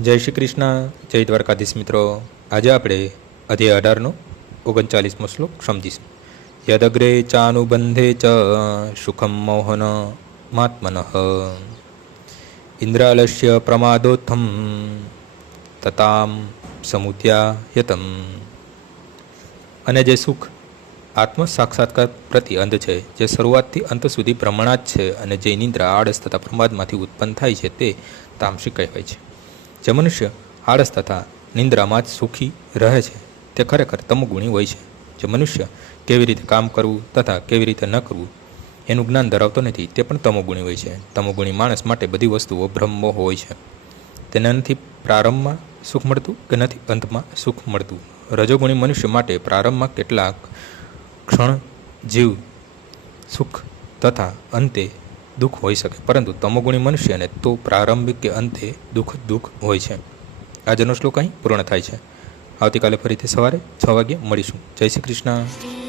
જય શ્રી કૃષ્ણ, જય દ્વારકાધીશ મિત્રો. આજે આપણે અધ્યાય 18નો 39મો શ્લોક સમજીશું. યદગ્રે ચાનુબંધે ચ સુખમ મોહન માત્મનઃ ઇન્દ્રાલસ્ય પ્રમાદોત્થમ તતામ સમુદ્યાયતમ. અને જે સુખ આત્મ સાક્ષાત્કાર પ્રતિ અંધ છે, જે શરૂઆતથી અંત સુધી ભ્રમણા જ છે, અને જે નિંદ્રા, આળસ તથા પ્રમાદમાંથી ઉત્પન્ન થાય છે તે તામસિક કહેવાય છે. જે મનુષ્ય આળસ તથા નિંદ્રામાં જ સુખી રહે છે તે ખરેખર તમોગુણી હોય છે. જે મનુષ્ય કેવી રીતે કામ કરવું તથા કેવી રીતે ન કરવું એનું જ્ઞાન ધરાવતો નથી તે પણ તમોગુણી હોય છે. તમોગુણી માણસ માટે બધી વસ્તુઓ બ્રહ્મો હોય છે. તેને નથી પ્રારંભમાં સુખ મળતું કે નથી અંતમાં સુખ મળતું. રજોગુણી મનુષ્ય માટે પ્રારંભમાં કેટલાક ક્ષણ જીવ સુખ તથા અંતે દુઃખ હોઈ શકે, પરંતુ તમોગુણી મનુષ્યને તો પ્રારંભિક કે અંતે દુઃખ હોય છે. આજનો શ્લોક અહીં પૂર્ણ થાય છે. આવતીકાલે ફરીથી સવારે 6 વાગ્યે મળીશું. જય શ્રી કૃષ્ણ.